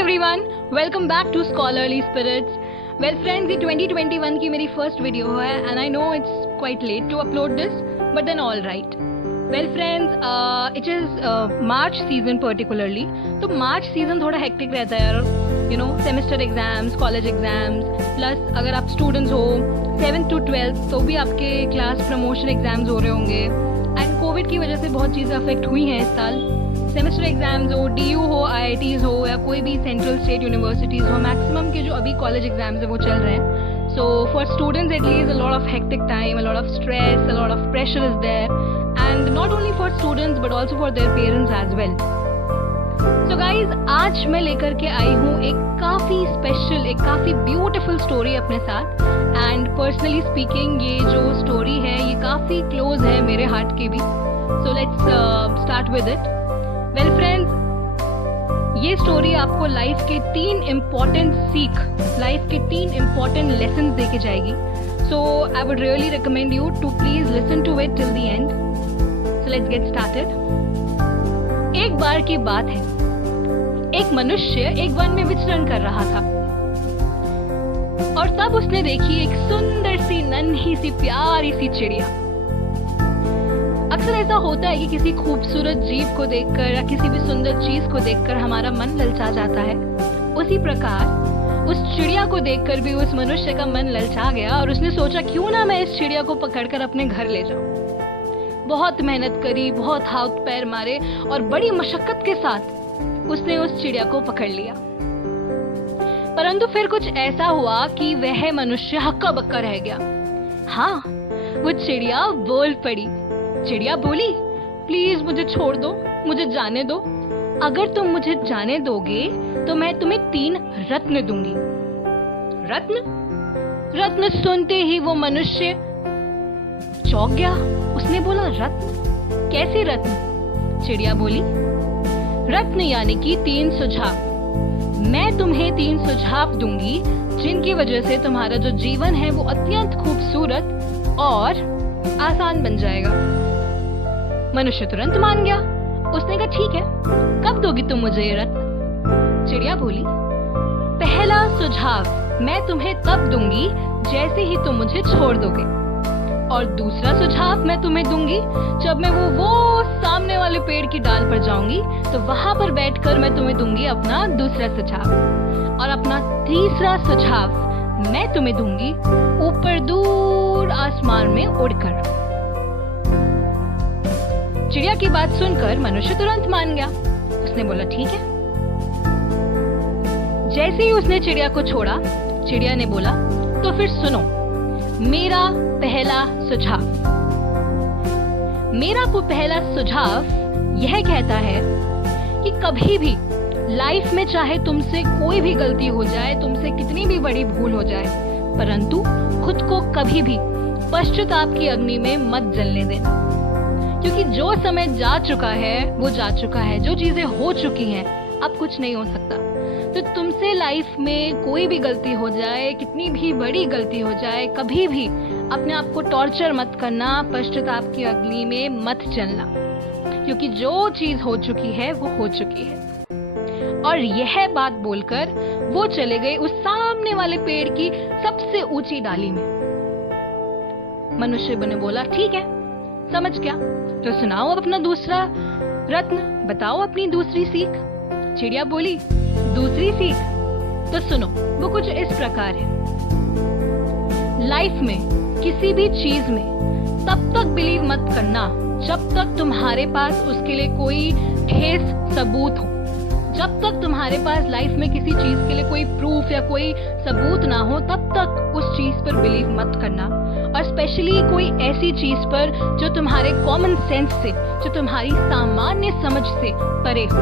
Everyone, welcome back to scholarly spirits. Well friends, ये 2021 की मेरी फर्स्ट वीडियो है and I know it's quite late to upload this, but then all right. Well friends, it is March season particularly. तो March season थोड़ा hectic रहता है यार, you know, semester exams, college exams, plus अगर आप students हो 7th to 12th तो भी आपके क्लास प्रमोशन एग्जाम्स हो रहे होंगे। एंड कोविड की वजह से बहुत चीज़ें अफेक्ट हुई हैं इस साल। सेमेस्टर एग्जाम्स हो, DU हो, IITs हो या कोई भी सेंट्रल स्टेट यूनिवर्सिटीज़ हो, मैक्सिमम के जो अभी कॉलेज एग्जाम्स है वो चल रहे हैं। So for students at least a lot of hectic time, a lot of stress, a lot of pressure is there, and not only for students but also for their parents as well. So guys, आज मैं लेकर के आई हूँ एक काफ़ी special, एक काफ़ी beautiful story अपने साथ। एंड पर्सनली स्पीकिंग ये जो स्टोरी है ये काफ़ी क्लोज है मेरे हार्ट के भी। So let's start with it. Well friends, ये स्टोरी आपको लाइफ के 3 इम्पॉर्टेंट सीख, लाइफ के 3 इम्पॉर्टेंट लेसन दे के जाएगी। So I would really recommend you to please listen to it till the end. So let's get started. एक बार की बात है, एक मनुष्य एक वन में विचरण कर रहा था और तब उसने देखी एक सुंदर सी नन्ही सी प्यारी सी चिड़िया। अक्सर ऐसा होता है कि किसी खूबसूरत जीव को देखकर या किसी भी सुंदर चीज को देखकर हमारा मन ललचा जाता है। उसी प्रकार उस चिड़िया को देखकर भी उस मनुष्य का मन ललचा गया और उसने सोचा क्यों ना मैं इस चिड़िया को पकड़कर अपने घर ले जाऊं। बहुत मेहनत करी, बहुत हाथ पैर मारे और बड़ी मशक्कत के साथ उसने उस चिड़िया को पकड़ लिया। परंतु फिर कुछ ऐसा हुआ कि वह मनुष्य हक्का बक्का रह गया। हाँ, वो चिड़िया बोल पड़ी। चिड़िया बोली, प्लीज मुझे छोड़ दो, मुझे जाने दो। अगर तुम मुझे जाने दोगे तो मैं तुम्हें 3 रत्न दूंगी। रत्न? रत्न सुनते ही वो मनुष्य चौंक गया। उसने बोला, रत्न? कैसे रत्न? चिड़िया बोली, रत्न यानी कि 3 सुझाव। मैं तुम्हें 3 सुझाव दूंगी जिनकी वजह से तुम्हारा जो जीवन है वो अत्यंत खूबसूरत और आसान बन जाएगा। मनुष्य तुरंत मान गया। उसने कहा, ठीक है, कब दोगी तुम मुझे ये रत्न? चिड़िया बोली, पहला सुझाव मैं तुम्हें तब दूंगी जैसे ही तुम मुझे छोड़ दोगे, और दूसरा सुझाव मैं तुम्हें दूंगी जब मैं वो सामने वाले पेड़ की डाल पर जाऊंगी तो वहां पर बैठकर मैं तुम्हें दूंगी अपना दूसरा सुझाव, और अपना तीसरा सुझाव मैं तुम्हें दूंगी ऊपर दूर आसमान में उड़कर। चिड़िया की बात सुनकर मनुष्य तुरंत मान गया। उसने बोला, ठीक है। जैसे ही उसने चिड़िया को छोड़ा, चिड़िया ने बोला, तो फिर सुनो मेरा पहला सुझाव। मेरा पहला सुझाव यह कहता है कि कभी भी लाइफ में चाहे तुमसे कोई भी गलती हो जाए, तुमसे कितनी भी बड़ी भूल हो जाए, परंतु खुद को कभी भी पश्चाताप की अग्नि में मत जलने देना। क्योंकि जो समय जा चुका है वो जा चुका है, जो चीजें हो चुकी हैं अब कुछ नहीं हो सकता। तो तुमसे लाइफ में कोई भी गलती हो जाए, कितनी भी बड़ी गलती हो जाए, कभी भी अपने आप को टॉर्चर मत करना, पश्चाताप की अग्नि में मत जलना, क्योंकि जो चीज हो चुकी है वो हो चुकी है। और यह बात बोलकर वो चले गए उस सामने वाले पेड़ की सबसे ऊंची डाली में। मनुष्य ने बोला, ठीक है, समझ गया, तो सुनाओ अपना दूसरा रत्न, बताओ अपनी दूसरी सीख। चिड़िया बोली, दूसरी सीख तो सुनो, वो कुछ इस प्रकार है। लाइफ में किसी भी चीज में तब तक बिलीव मत करना जब तक तुम्हारे पास उसके लिए कोई ठोस सबूत हो। जब तक तुम्हारे पास लाइफ में किसी चीज के लिए कोई प्रूफ या कोई सबूत ना हो, तब तक उस चीज पर बिलीव मत करना, और स्पेशली कोई ऐसी चीज पर जो तुम्हारे कॉमन सेंस से, जो तुम्हारी सामान्य समझ से परे हो।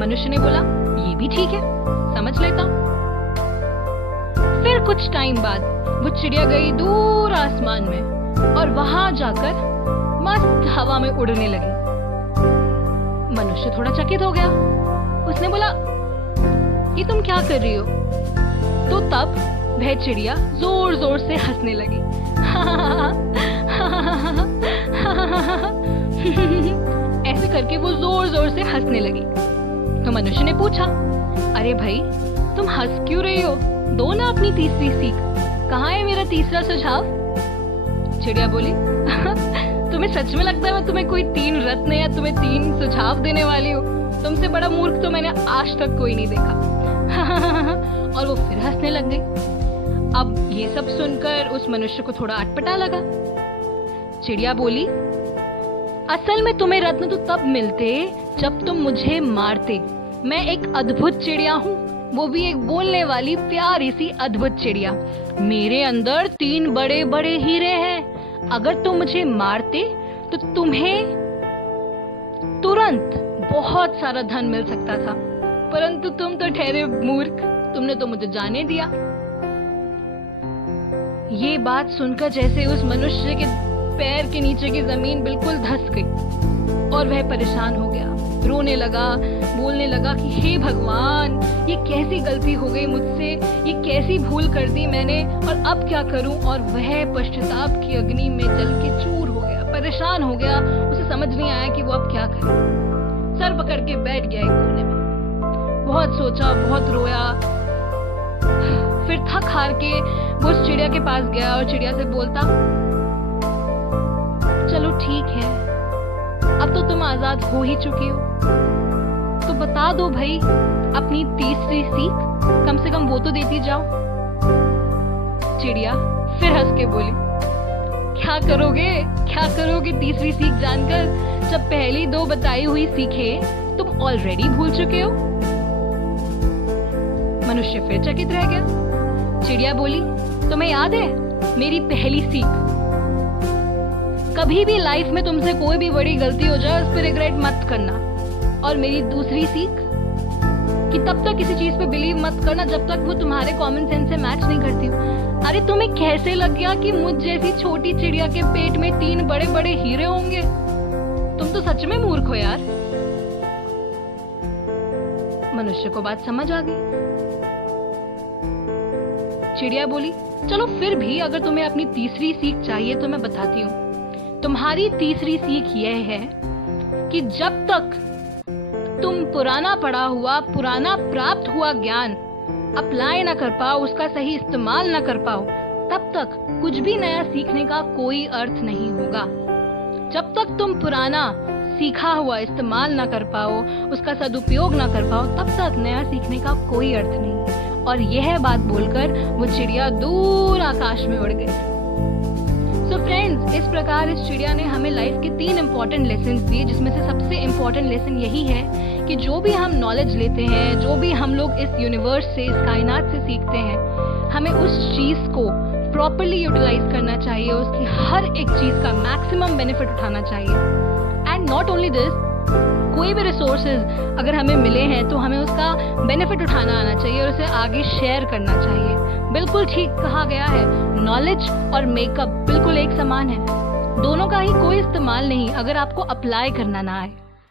मनुष्य ने बोला, ये भी ठीक है, समझ लेता हूं। फिर कुछ टाइम बाद वो चिड़िया गई दूर आसमान में और वहां जाकर मस्त हवा में उड़ने लगी। मनुष्य थोड़ा चकित हो गया। उसने बोला, ये तुम क्या कर रही हो? तो तब वह चिड़िया जोर जोर से हंसने लगी। ऐसे करके वो जोर जोर से हंसने लगी। तो मनुष्य ने पूछा, अरे भाई तुम हंस क्यों रही हो, दो ना अपनी तीसरी सीख, कहाँ है मेरा तीसरा सुझाव? चिड़िया बोली, तुम्हें सच में लगता है मैं तुम्हें कोई 3 रत्न या तुम्हें 3 सुझाव देने वाली हूँ? तुमसे बड़ा मूर्ख तो मैंने आज तक कोई नहीं देखा। और वो फिर हंसने लग गई। अब ये सब सुनकर उस मनुष्य को थोड़ा अटपटा लगा। चिड़िया बोली, असल में तुम्हें रत्न तो तब मिलते जब तुम मुझे मारते। मैं एक अद्भुत चिड़िया हूँ, वो भी एक बोलने वाली प्यारी सी अद्भुत चिड़िया। मेरे अंदर 3 बड़े बड़े हीरे हैं। अगर तुम मुझे मारते तो तुम्हें तुरंत बहुत सारा धन मिल सकता था, परंतु तुम तो ठहरे मूर्ख, तुमने तो मुझे जाने दिया। ये बात सुनकर जैसे उस मनुष्य के पैर के नीचे की जमीन बिल्कुल धंस गई और वह परेशान हो गया, रोने लगा, बोलने लगा कि हे भगवान, ये कैसी गलती हो गई मुझसे, ये कैसी भूल कर दी मैंने, और अब क्या करूं? और वह पश्चाताप की अग्नि में जल के चूर हो गया, परेशान हो गया। उसे समझ नहीं आया कि वो अब क्या करे। सर पकड़ के बैठ गया एक कोने में, बहुत सोचा, बहुत रोया। फिर थक हार के वो उस चिड़िया के पास गया और चिड़िया से बोलता, चलो ठीक है, अब तो तुम आजाद हो ही चुकी हो, तो बता दो भाई अपनी तीसरी सीख, कम से कम वो तो देती जाओ। चिड़िया फिर हंस के बोली, क्या करोगे तीसरी सीख जानकर, जब पहली 2 बताई हुई सीखें तुम ऑलरेडी भूल चुके हो। मनुष्य फिर चकित रह गया। चिड़िया बोली, तुम्हें याद है मेरी पहली सीख? कभी भी लाइफ में तुमसे कोई भी बड़ी गलती हो जाए उस पर रिग्रेट मत करना। और मेरी दूसरी सीख कि तब तक किसी चीज पे बिलीव मत करना जब तक वो तुम्हारे कॉमन सेंस से मैच नहीं करती। अरे तुम्हें कैसे लग गया कि मुझ जैसी छोटी चिड़िया के पेट में 3 बड़े बड़े हीरे होंगे? तुम तो सच में मूर्ख हो यार। मनुष्य को बात समझ आ गई। चिड़िया बोली, चलो फिर भी अगर तुम्हें अपनी तीसरी सीख चाहिए तो मैं बताती हूँ। तुम्हारी तीसरी सीख यह है कि जब तक तुम पुराना पढ़ा हुआ, पुराना प्राप्त हुआ ज्ञान अप्लाई ना कर पाओ, उसका सही इस्तेमाल ना कर पाओ, तब तक कुछ भी नया सीखने का कोई अर्थ नहीं होगा। जब तक तुम पुराना सीखा हुआ इस्तेमाल ना कर पाओ, उसका सदुपयोग ना कर पाओ, तब तक नया सीखने का कोई अर्थ नहीं। और यह बात बोलकर वो चिड़िया दूर आकाश में उड़ गई। सो फ्रेंड्स, इस प्रकार इस चिड़िया ने हमें लाइफ के 3 इम्पोर्टेंट लेसन दिए, जिसमें से सबसे इम्पोर्टेंट लेसन यही है कि जो भी हम नॉलेज लेते हैं, जो भी हम लोग इस यूनिवर्स से, इस कायनात से सीखते हैं, हमें उस चीज को प्रॉपर्ली यूटिलाइज करना चाहिए, उसकी हर एक चीज का मैक्सिमम बेनिफिट उठाना चाहिए। एंड नॉट ओनली दिस, कोई भी रिसोर्सेज अगर हमें मिले हैं तो हमें उसका बेनिफिट उठाना आना चाहिए और उसे आगे शेयर करना चाहिए। बिल्कुल ठीक कहा गया है, नॉलेज और मेकअप बिल्कुल एक समान है, दोनों का ही कोई इस्तेमाल नहीं अगर आपको अप्लाई करना ना आए।